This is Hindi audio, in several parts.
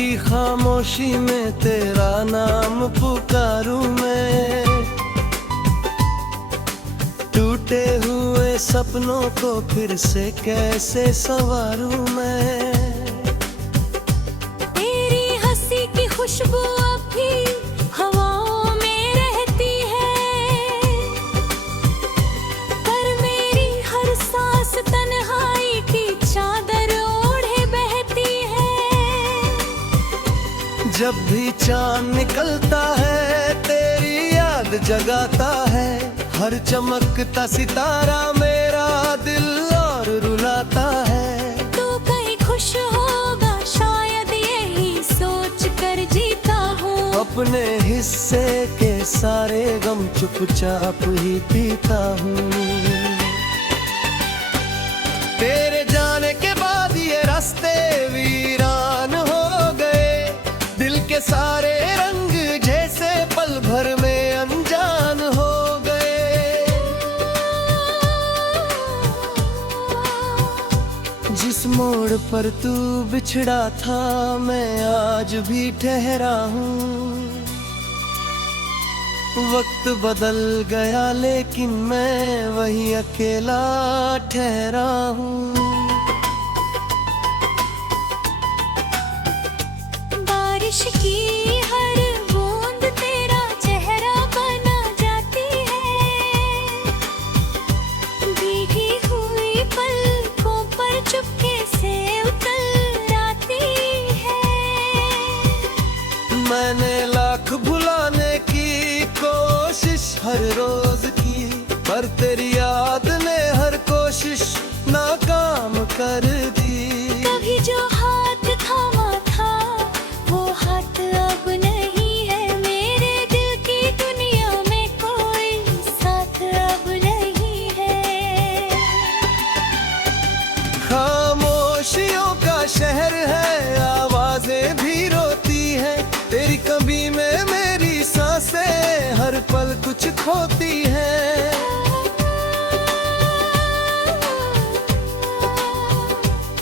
की खामोशी में तेरा नाम पुकारूं मैं, टूटे हुए सपनों को फिर से कैसे संवारूं मैं। तेरी हंसी की खुशबू अब भी हवाओं में रहती है, पर मेरी हर सांस तन्हाई की चादर ओढ़े बहती है। जब भी चांद निकलता है तेरी याद जगाता है, हर चमकता सितारा मेरा दिल और रुलाता है। तू कहीं खुश होगा शायद यही सोच कर जीता हूँ, अपने हिस्से के सारे गम चुपचाप ही पीता हूँ। तेरे जाने के बाद ये रास्ते वीरान हो गए, दिल के सारे रंग जैसे पल भर में अनजान हो गए। जिस मोड़ पर तू बिछड़ा था मैं आज भी ठहरा हूँ। वक्त बदल गया लेकिन मैं वही अकेला ठहरा हूँ। बारिश की हर बूंद तेरा चेहरा बना जाती है, भीगी हुई पलकों पर चुपके से उतर आती है। मैंने लाख भुलाने की कोशिश हर रोज की, पर तेरी याद ने हर कोशिश नाकाम कर दी। कभी जो हाथ थामा था वो हाथ अब नहीं है, मेरे दिल की दुनिया में कोई साथ अब नहीं है। खामोशियों का शहर है, आवाजें भी रोती हैं, तेरी कमी में मेरी सांसें हर पल कुछ खोती हैं।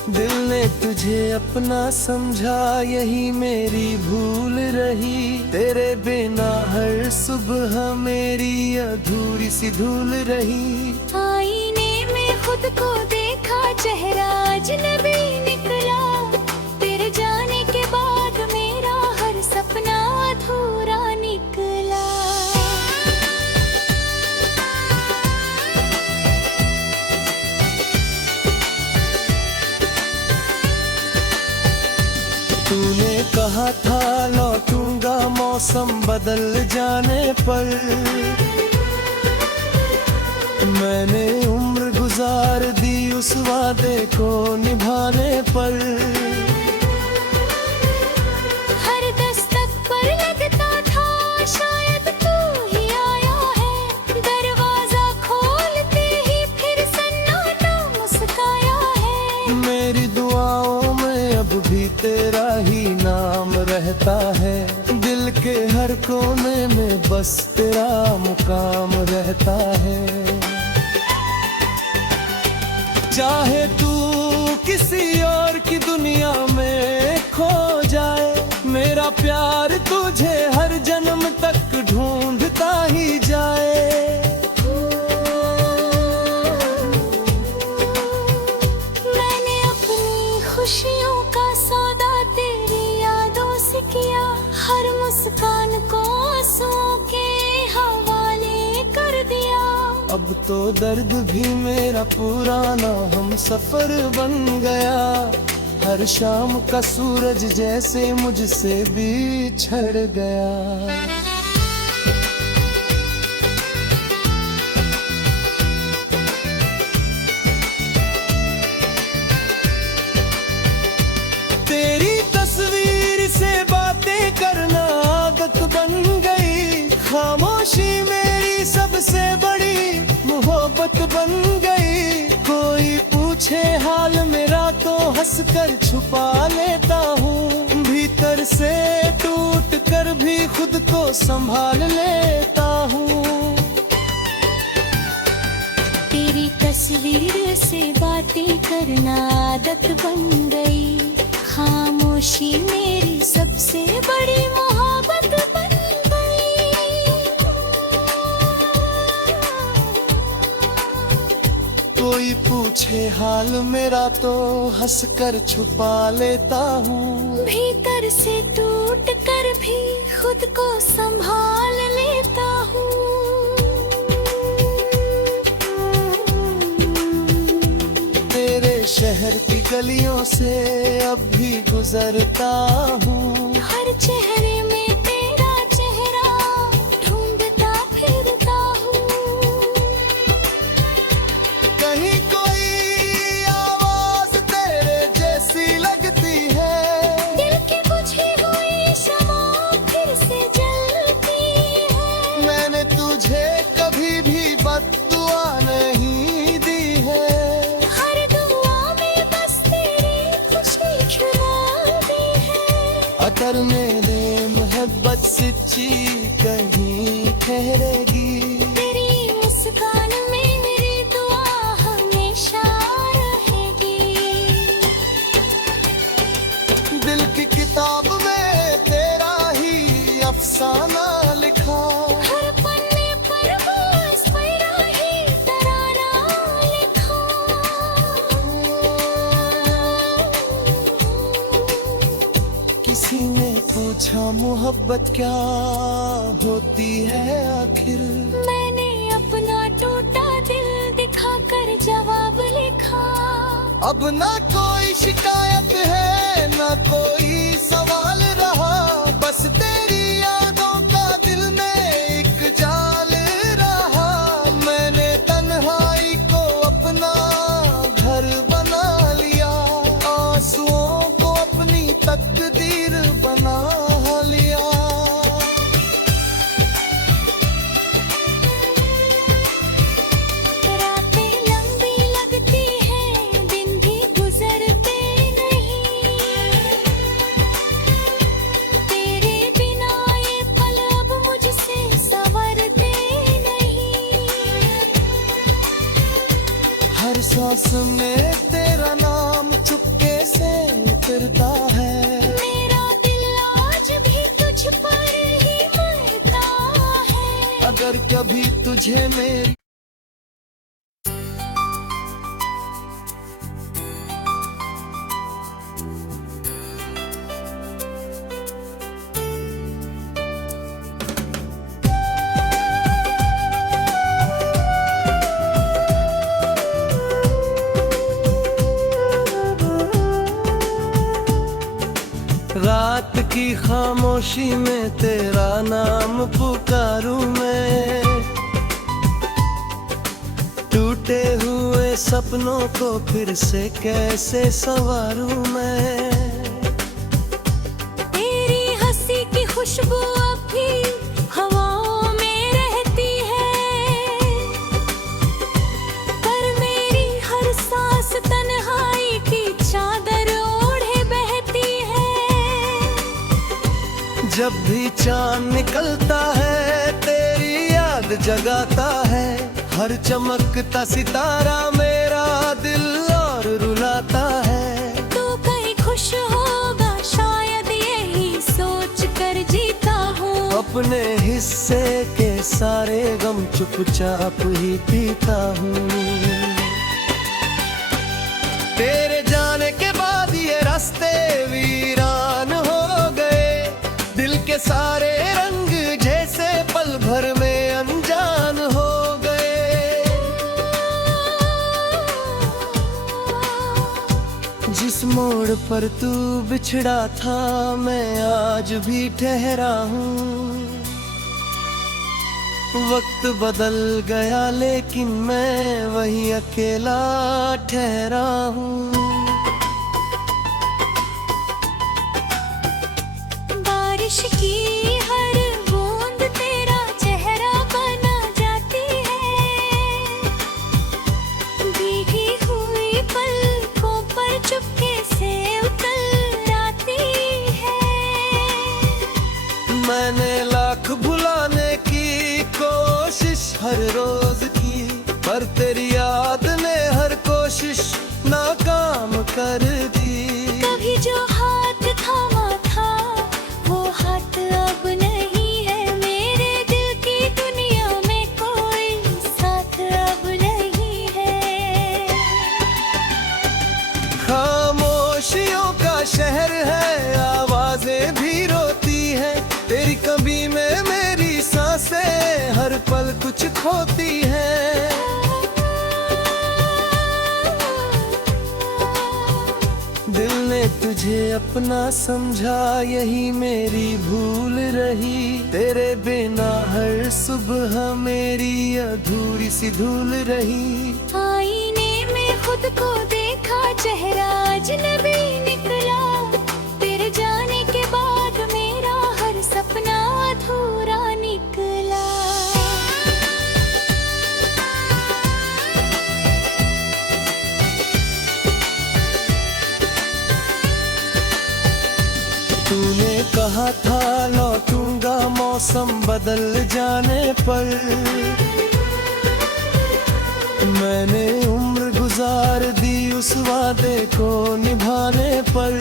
दिल ने तुझे अपना समझा यही मेरी भूल रही, तेरे बिना हर सुबह मेरी अधूरी सी धूल रही। आईने में खुद को देखा चेहरा अजनबी निकला, तेरे जाने के बाद मेरा हर सपना अधूरा निकला। तूने कहा था लौटूंगा मौसम बदल जाने पर, मैंने उम्र गुजार दी उस वादे को निभाने पर। हर दस्तक पर लगता था शायद तू ही आया है, दरवाजा खोलते ही फिर सन्नाटा मुस्काया है। मेरी दुआओं में अब भी तेरा ही नाम रहता है, दिल के हर कोने में बस तेरा मुकाम रहता है। चाहे तू किसी और की दुनिया में खो जाए, मेरा प्यार तुझे हर जन्म तक ढूंढता ही जाए। मैंने अपनी खुशियों का सौदा तेरी यादों से किया, हर मुस्कान को आंसुओं के हवाले कर दिया। अब तो दर्द भी मेरा पुराना हम सफर बन गया, हर शाम का सूरज जैसे मुझसे बिछड़ गया। तेरी तस्वीर से बातें करना आदत बन गई, खामोशी मेरी सबसे बड़ी मोहब्बत बन गई। कोई पूछे हाल मेरा तो हंसकर छुपा लेता हूँ, भीतर से टूट कर भी खुद को संभाल लेता हूँ। तेरी तस्वीर से बातें करना आदत बन गई, खामोशी मेरी सबसे बड़ी मोहब्बत बन गई। कोई पूछे हाल मेरा तो हंसकर छुपा लेता हूँ। भीतर से टूट कर भी खुद को संभाल लेता हूँ। तेरे शहर की गलियों से अब भी गुजरता हूँ। हर चेहरे में तेरा चेहरा ढूंढता फिरता हूँ। कहीं कोई आवाज तेरे जैसी लगती है। दिल की बुझी हुई शमा फिर से जलती है। मैंने तुझे कभी भी बद्दुआ नहीं दी है। हर दुआ में बस तेरी खुशी छुपा दी है। अगर मेरे मोहब्बत सच्ची कहीं ठहरेगी। तेरी मुस्कान में मेरी दुआ हमेशा रहेगी। दिल की किताब में तेरा ही अफसाना लिखा। हर पन्ने पर वो इस पैरा ही तराना लिखा। किसी ने पूछा मोहब्बत क्या होती है आखिर। मैंने अपना टूटा दिल दिखाकर जवाब लिखा। अब ना कोई शिकायत है ना कोई सवाल रहा। बस तेरी यादों का दिल में एक जाल रहा। मैंने तन्हाई को अपना घर बना लिया। आंसुओं को अपनी तकदीर बना लिया। रातें लंबी लगती हैं, दिन भी गुजरते नहीं। तेरे बिना ये पल अब मुझसे संवरते नहीं। हर सांस में तेरा नाम चुपके से फिरता है। मेरा दिल आज भी तुझ पर ही मरता है। अगर कभी तुझे मेरी रात की खामोशी में तेरा नाम पुकारूं मैं। टूटे हुए सपनों को फिर से कैसे संवारूं मैं। तेरी हंसी की खुशबू अब भी हवाओं में रहती है। पर मेरी हर सांस तन्हाई की चादर ओढ़े बहती है। जब भी चांद निकलता है तेरी याद जगाता है। हर चमकता सितारा मेरा दिल और रुलाता है। तू कहीं खुश होगा शायद यही सोच कर जीता हूँ। अपने हिस्से के सारे गम चुपचाप ही पीता हूँ। तेरे जाने के बाद ये रास्ते वीरान हो गए। दिल के सारे रंग जैसे पल भर में अनजान हो गए। जिस मोड़ पर तू बिछड़ा था मैं आज भी ठहरा हूँ। वक्त बदल गया लेकिन मैं वही अकेला ठहरा हूँ। बारिश की हर बूंद तेरा चेहरा बना जाती है। भीगी हुई पलकों पर चुपके से उतर आती है। मैंने लाख भुलाने की कोशिश हर रोज की। पर तेरी याद ने हर कोशिश नाकाम कर दी। कभी जो होती हैं। दिल ने तुझे अपना समझा, यही मेरी भूल रही। तेरे बिना हर सुबह मेरी अधूरी सी धूल रही। आईने में खुद को देखा, चेहरा अजनबी निकला। तेरे जाने के बाद मेरा हर सपना अधूरा निकला। तूने कहा था लौटूंगा मौसम बदल जाने पर। मैंने उम्र गुजार दी उस वादे को निभाने पर।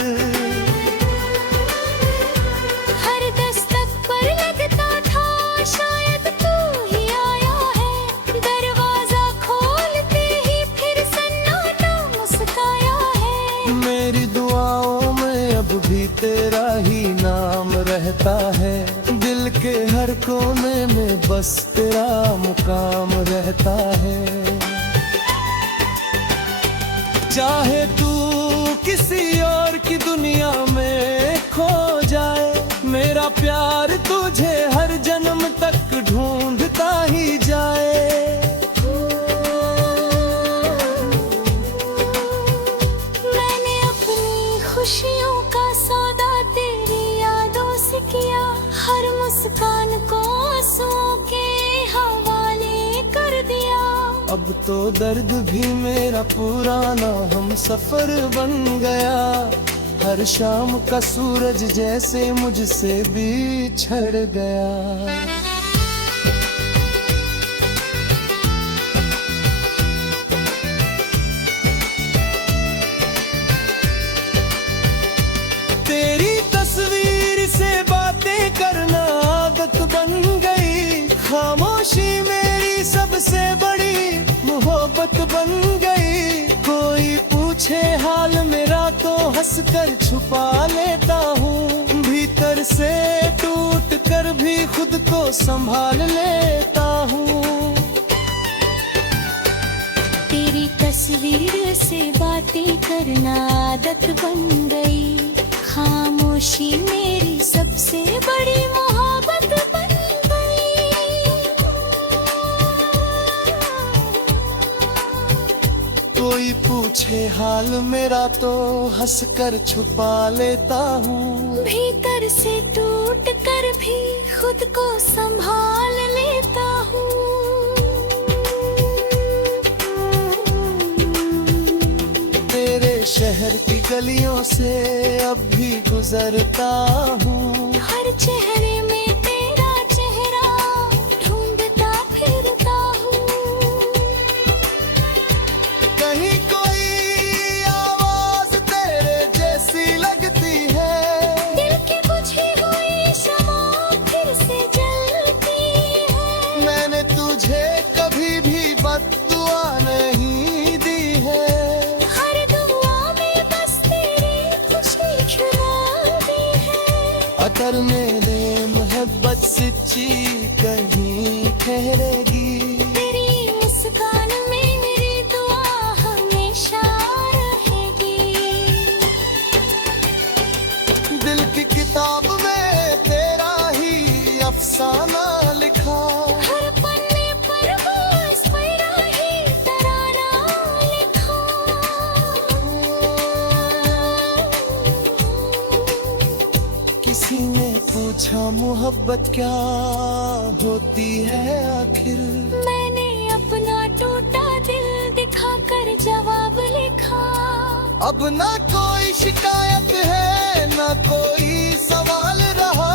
हर दस्तक पर लगता था शायद तू ही आया है। दरवाजा खोलते ही फिर सन्नाटा मुस्काया है। मेरी दुआओं में अब भी तेरा ही नाम रहता है। दिल के हर कोने में बस तेरा मुकाम रहता है। चाहे तू किसी और की दुनिया में खो जाए, मेरा प्यार तुझे हर जन्म तक ढूंढता ही जाए। मैंने अपनी खुशियों का सौदा तेरी यादों से किया। हर मुस्कान को आंसुओं के हवाले कर दिया। अब तो दर्द भी मेरा पुराना हम सफर बन गया। हर शाम का सूरज जैसे मुझसे बिछड़ गया। तेरी तस्वीर से बातें करना आदत बन गई। खामोशी मेरी सबसे बड़ी मोहब्बत बन गई। कोई पूछे हाल मेरा तो हंसकर छुपा लेता हूँ। भीतर से टूट कर भी खुद को संभाल लेता हूँ। तेरी तस्वीर से बातें करना आदत बन गई। खामोशी मेरी सबसे बड़ी मोहब्बत बन गई। कोई पूछे हाल मेरा तो हंसकर छुपा लेता हूँ। भीतर से टूट कर भी खुद को संभाल लेता हूँ। तेरे शहर की गलियों से अब भी गुजरता हूँ। हर चेहरे में तेरा चेहरा ढूंढता फिरता हूँ। कहीं कोई आवाज तेरे जैसी लगती है। दिल की बुझी हुई शमा फिर से जलती है। मैंने तुझे कभी भी बद्दुआ नहीं दी है। हर दुआ में बस तेरी खुशी खिलाती है। अतर मेरे मोहब्बत सच्ची कहीं ठहरेगी। तेरी मुस्कान में मेरी दुआ हमेशा रहेगी। दिल की किताब में तेरा ही अफसाना लिखा। हर पन्ने पर बस तेरा ही तराना लिखा। किसी ने पूछा मोहब्बत क्या होती है आखिर। मैंने अपना टूटा दिल दिखाकर जवाब लिखा। अब ना कोई शिकायत है ना कोई सवाल रहा।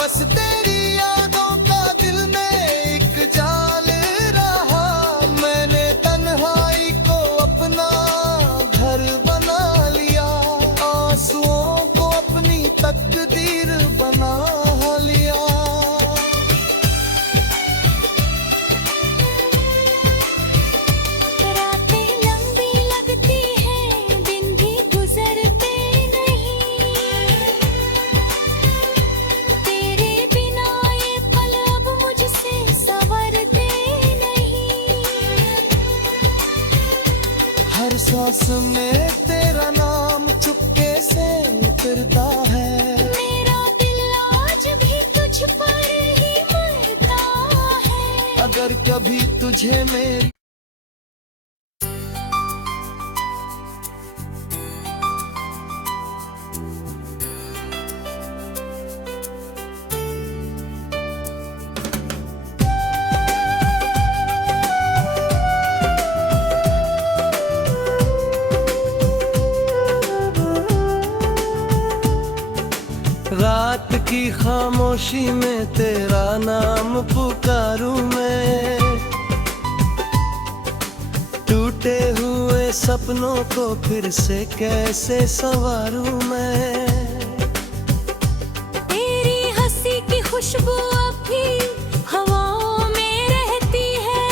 बस तेरी यादों का दिल में एक जाल रहा। मैंने तन्हाई को अपना घर बना लिया। आंसुओं को अपनी तकदीर बना लिया। रातें लंबी लगती हैं, दिन भी गुजरते नहीं। सांस में तेरा नाम चुपके से फिरता है। मेरा दिल आज भी तुझ पर ही मरता है। अगर कभी तुझे मेरी रात की खामोशी में तेरा नाम पुकारूं मैं, टूटे हुए सपनों को फिर से कैसे संवारूं मैं। तेरी हंसी की खुशबू अब भी हवाओं में रहती है,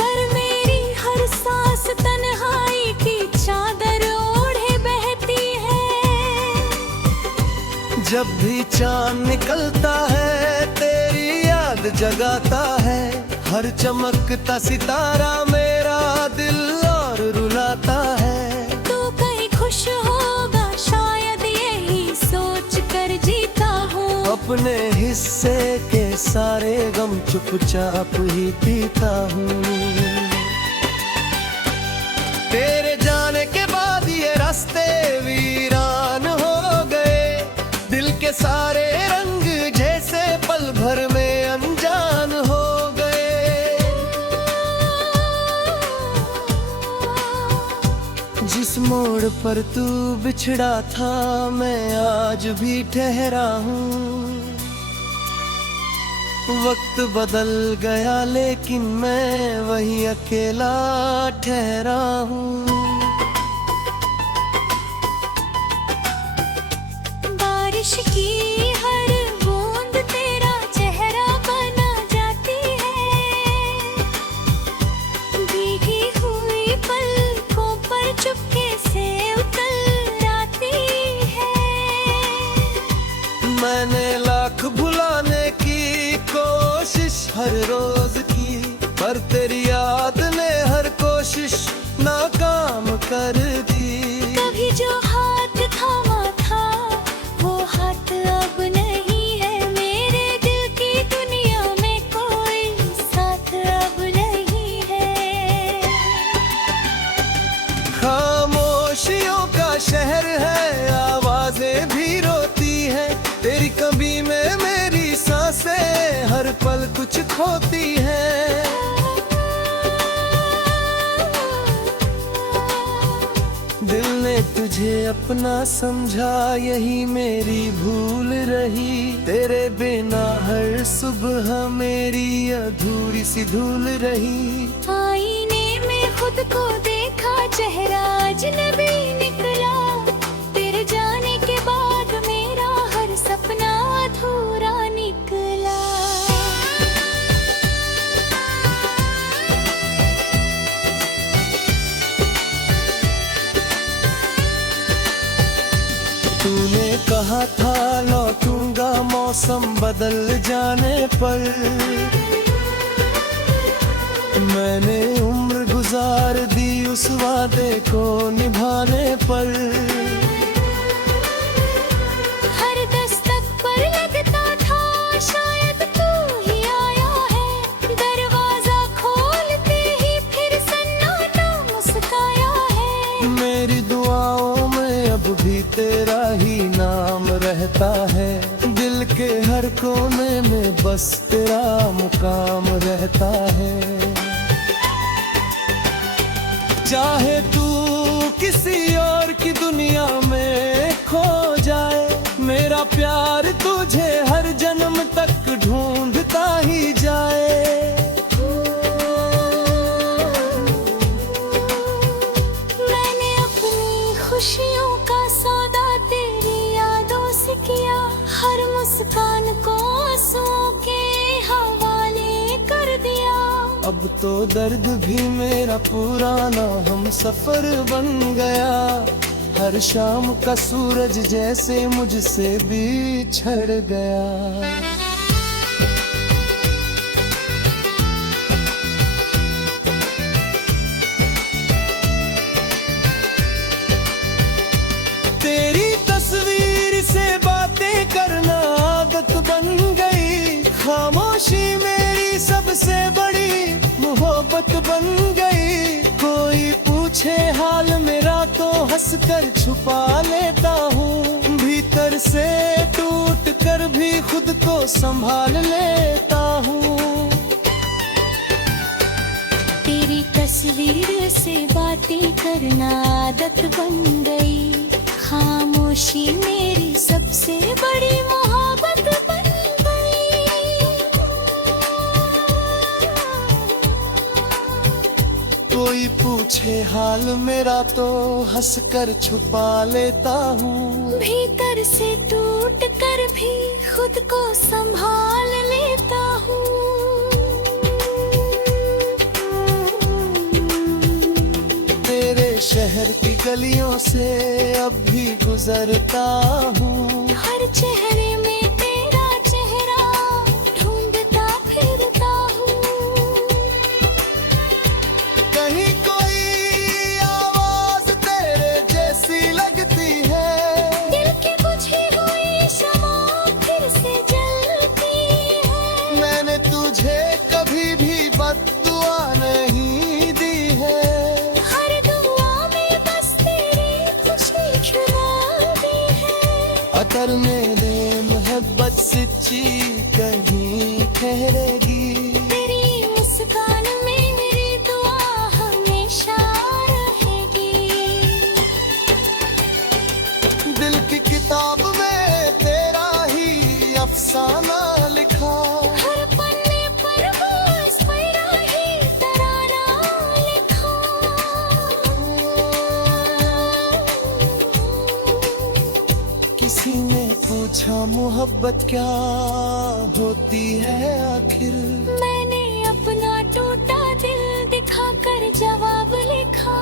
पर मेरी हर सांस तन्हाई की चादर ओढ़े बहती है। जब भी चांद निकलता है तेरी याद जगाता है, हर चमकता सितारा मेरा दिल और रुलाता है। तू कहीं खुश होगा शायद यही सोच कर जीता हूँ, अपने हिस्से के सारे गम चुपचाप ही पीता हूँ। तेरे जाने के बाद ये रास्ते वीरान हो गए, दिल के सारे रंग जैसे पल भर में अनजान हो गए। जिस मोड़ पर तू बिछड़ा था मैं आज भी ठहरा हूँ। वक्त बदल गया लेकिन मैं वही अकेला ठहरा हूँ। बारिश की हर बूंद तेरा चेहरा बना जाती है, भीगी हुई पलकों पर चुपके से उतर आती है। मैंने लाख भुलाने की कोशिश हर रोज की, पर तेरी याद ने हर कोशिश नाकाम कर दी। कभी जो हाथ थामा था वो हाथ अब नहीं है, मेरे दिल की दुनिया में कोई साथ अब नहीं है। खामोशियों का शहर है, आवाजें भी रोती हैं, तेरी कमी में मेरी सांसें हर पल कुछ खोती हैं। दिल ने तुझे अपना समझा यही मेरी भूल रही, तेरे बिना हर सुबह मेरी अधूरी सी धूल रही। आईने में खुद को देखा चेहरा अजनबी निकला, तेरे जाने के बाद मेरा हर सपना अधूरा निकला। तूने कहा था लौटूंगा मौसम बदल जाने पर, मैंने उम्र गुजार दी उस वादे को निभाने पर। हर दस्तक पर लगता था शायद तू ही आया है, दरवाजा खोलते ही फिर सन्नाटा मुस्काया है। मेरी दुआओं में अब भी तेरा ही नाम रहता है, दिल के हर कोने में बस तेरा मुकाम रहता है। चाहे तू किसी और की दुनिया में खो जाए, मेरा प्यार तुझे हर जन्म तक ढूंढता ही जाए। मैंने अपनी खुशियों का सौदा तेरी यादों से किया, हर मुस्कान को आंसुओं के हवाले कर दिया। अब तो दर्द भी मेरा पुराना हम सफर बन गया, हर शाम का सूरज जैसे मुझसे बिछड़ गया। मोहब्बत बन गई। कोई पूछे हाल मेरा तो हंसकर छुपा लेता हूँ। भीतर से टूट कर भी खुद को संभाल लेता हूँ। तेरी तस्वीर से बातें करना आदत बन गई। खामोशी मेरी सबसे बड़ी मोहब्बत बन गई। कोई पूछे हाल मेरा तो हंसकर छुपा लेता हूँ। भीतर से टूट कर भी खुद को संभाल लेता हूँ। तेरे शहर की गलियों से अब भी गुजरता हूँ। हर चेहरे में तेरा चेहरा ढूंढता फिरता हूँ। कहीं कोई आवाज तेरे जैसी लगती है। दिल की बुझी हुई शमा फिर से जलती है। मैंने तुझे कभी भी बद्दुआ नहीं दी है। हर दुआ में बस तेरी खुशी छुपा दी है। अतर में दे मोहब्बत सच्ची कहीं ठहरेगी। तेरी मुस्कान में मेरी दुआ हमेशा रहेगी। दिल की किताब में तेरा ही अफसाना लिखा। हर पन्ने पर बस तेरा ही तराना लिखा। किसी ने पूछा मोहब्बत क्या होती है आखिर। मैंने अपना टूटा दिल दिखाकर जवाब लिखा।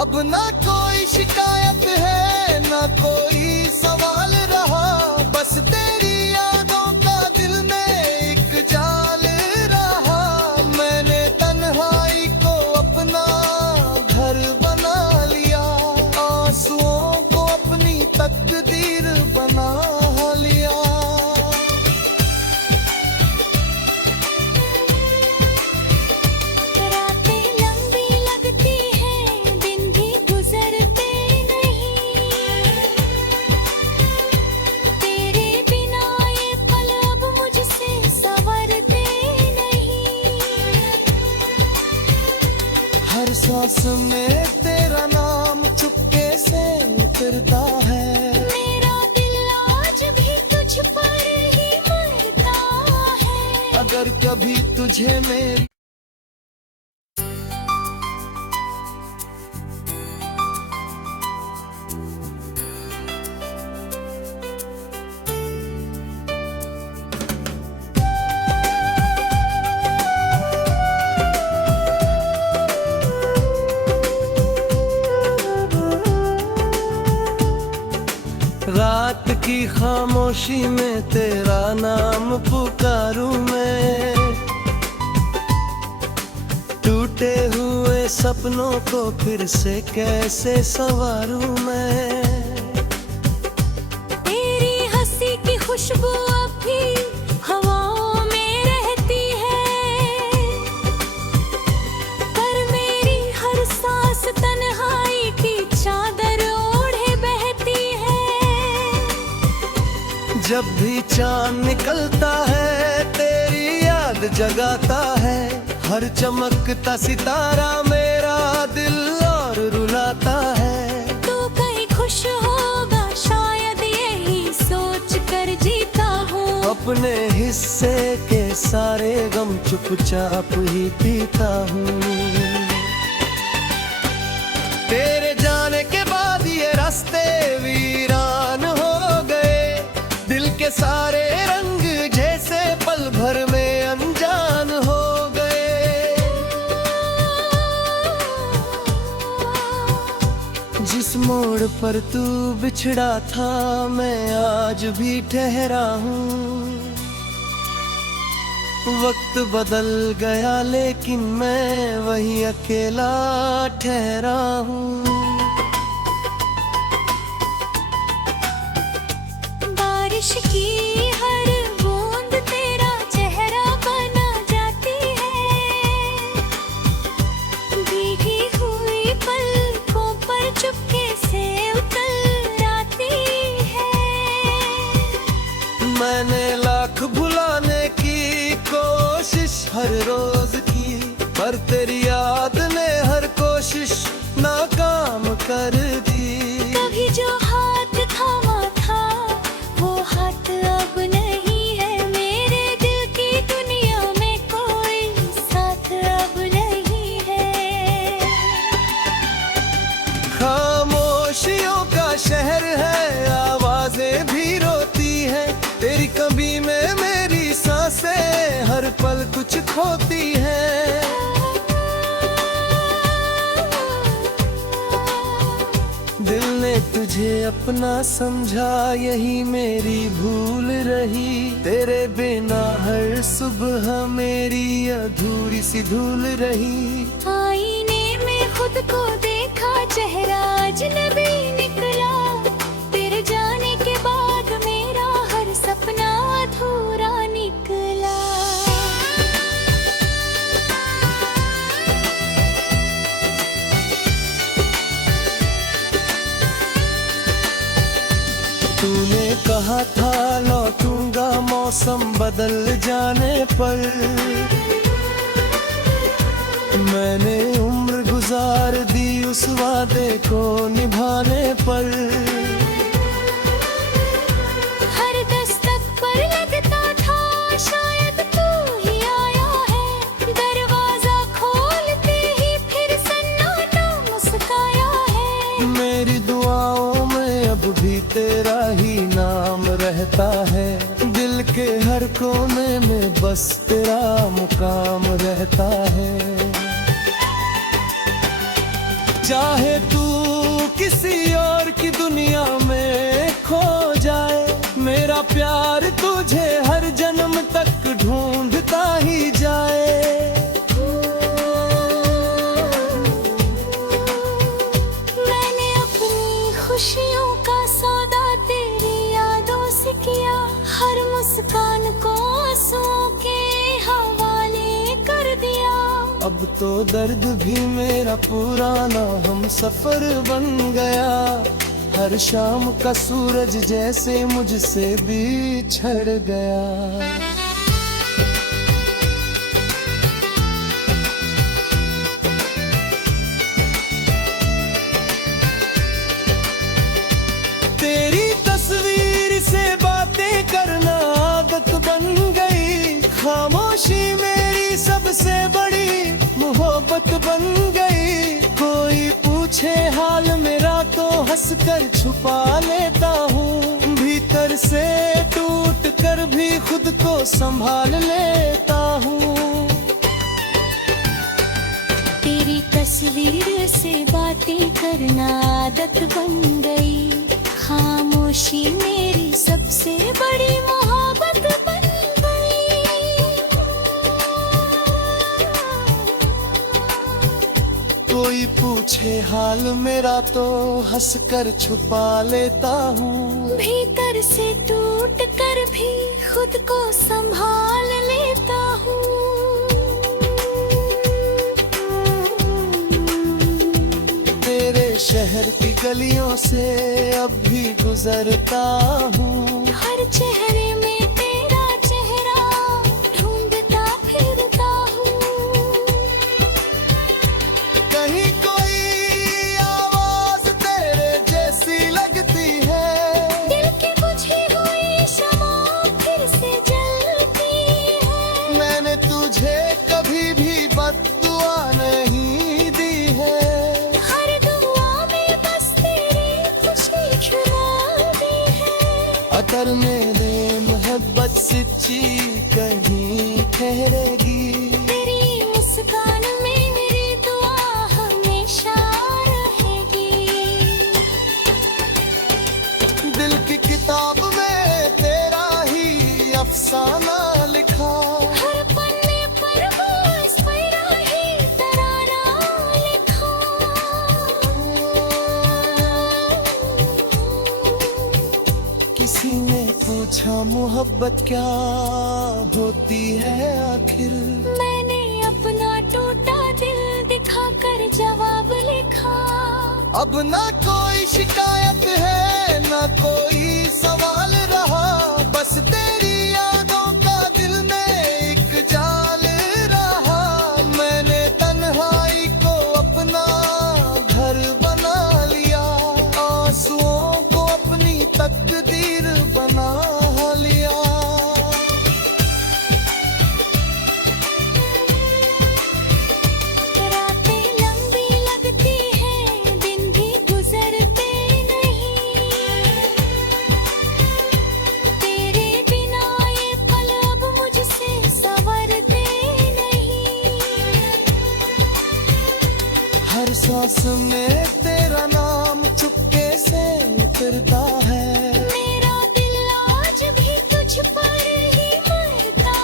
अब ना कोई शिकायत है ना कोई सवाल रहा। बस तेरी यादों का दिल में एक जाल रहा। मैंने तन्हाई को अपना घर बना लिया। आंसुओं को अपनी तकदीर बना लिया। रातें लंबी लगती हैं, दिन भी गुजरते नहीं। तेरे बिना ये पल अब मुझसे संवरते नहीं। हर सांस में तेरा नाम चुपके से फिरता है। मेरा दिल आज भी तुझ पर ही मरता है। अगर कभी तुझे मेरी रात की खामोशी में तेरा नाम पुकारूं मैं। टूटे हुए सपनों को फिर से कैसे संवारूं मैं। तेरी हंसी की खुशबू अब भी हवाओं में रहती है। पर मेरी हर सांस तन्हाई की चादर ओढ़े बहती है। जब भी चांद निकलता है तेरी याद जगाता है। हर चमकता सितारा मेरा दिल और रुलाता है। तू कहीं खुश होगा शायद यही सोच कर जीता हूँ। अपने हिस्से के सारे गम चुपचाप ही पीता हूँ। तेरे जाने के बाद ये रास्ते वीरान हो गए। दिल के सारे रंग जैसे पल भर में अनजान हो गए। जिस मोड़ पर तू बिछड़ा था मैं आज भी ठहरा हूँ। वक्त बदल गया लेकिन मैं वही अकेला ठहरा हूँ। बारिश की हर बूंद तेरा चेहरा बना जाती है। हर रोज की, पर तेरी याद ने हर कोशिश नाकाम कर दी। कभी जो हाथ थामा था वो हाथ अब नहीं है, मेरे दिल की दुनिया में कोई साथ अब नहीं है। खामोशियों का शहर है, आवाजें भी रोती है, तेरी कमी में मेरी सांसें हर पल कुछ खोती है। दिल ने तुझे अपना समझा, यही मेरी भूल रही, तेरे बिना हर सुबह मेरी अधूरी सी धूल रही। आईने में खुद को देखा, चेहरा अजनबी निकला, तेरे जाने के बाद मेरा हर सपना अधूरा निकला। तूने कहा था लौटूंगा मौसम बदल जाने पर, मैंने उम्र गुजार दी उस वादे को निभाने पर। हर दस्तक पर लगता था शायद तू ही आया है, दरवाजा खोलते ही फिर सन्नाटा मुस्काया है। मेरी दुआओं में अब भी तेरा ही नाम रहता है, दिल के हर कोने में बस तेरा मुकाम रहता है। चाहे तू किसी और की दुनिया में खो जाए, मेरा प्यार तुझे हर जन्म तक ढूंढता ही जाए। मैंने अपनी खुशियों का सौदा तेरी यादों से किया, हर मुस्कान को आंसुओं के हवाले कर दिया। अब तो दर्द भी मेरा पुराना हम सफर बन गया, हर शाम का सूरज जैसे मुझसे बिछड़ गया। तेरी तस्वीर से बातें करना आदत बन गई, खामोशी मेरी सबसे बड़ी मोहब्बत बन गई। कोई पूछे हाल मेरा तो हंसकर छुपा लेता हूँ, भीतर से टूट कर भी खुद को संभाल लेता हूँ। तेरी तस्वीर से बातें करना आदत बन गई, खामोशी मेरी सबसे बड़ी मोहब्बत बन गई। कोई पूछे हाल मेरा तो हंसकर छुपा लेता हूँ, भीतर से टूट कर भी खुद को संभाल लेता हूँ। तेरे शहर की गलियों से अब भी गुजरता हूँ, हर चेहरे में तेरा चेहरा ढूंढता फिरता हूँ। कहीं कोई आवाज तेरे जैसी लगती है, दिल की बुझी हुई शमा फिर से जलती है। मैंने तुझे कभी भी बद्दुआ नहीं दी है, हर दुआ में बस तेरी खुशी छुपाती है। अतर मेरे मोहब्बत सच्ची कहीं ठहरेगी, तेरी मुस्कान में मेरी दुआ हमेशा रहेगी। दिल की किताब में तेरा ही अफसाना लिखा, हर पन्ने पर बस तेरा ही तराना लिखा। किसी ने पूछा मोहब्बत क्या होती है आखिर, मैंने अपना टूटा दिल दिखाकर जवाब लिखा। अब ना कोई शिकायत है ना कोई सवाल रहा, बस तेरी यादों का दिल में एक जाल रहा। सांस में तेरा नाम चुपके से फिरता है। मेरा दिल आज भी तुझ पर ही मरता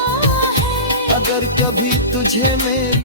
है। अगर कभी तुझे मेरी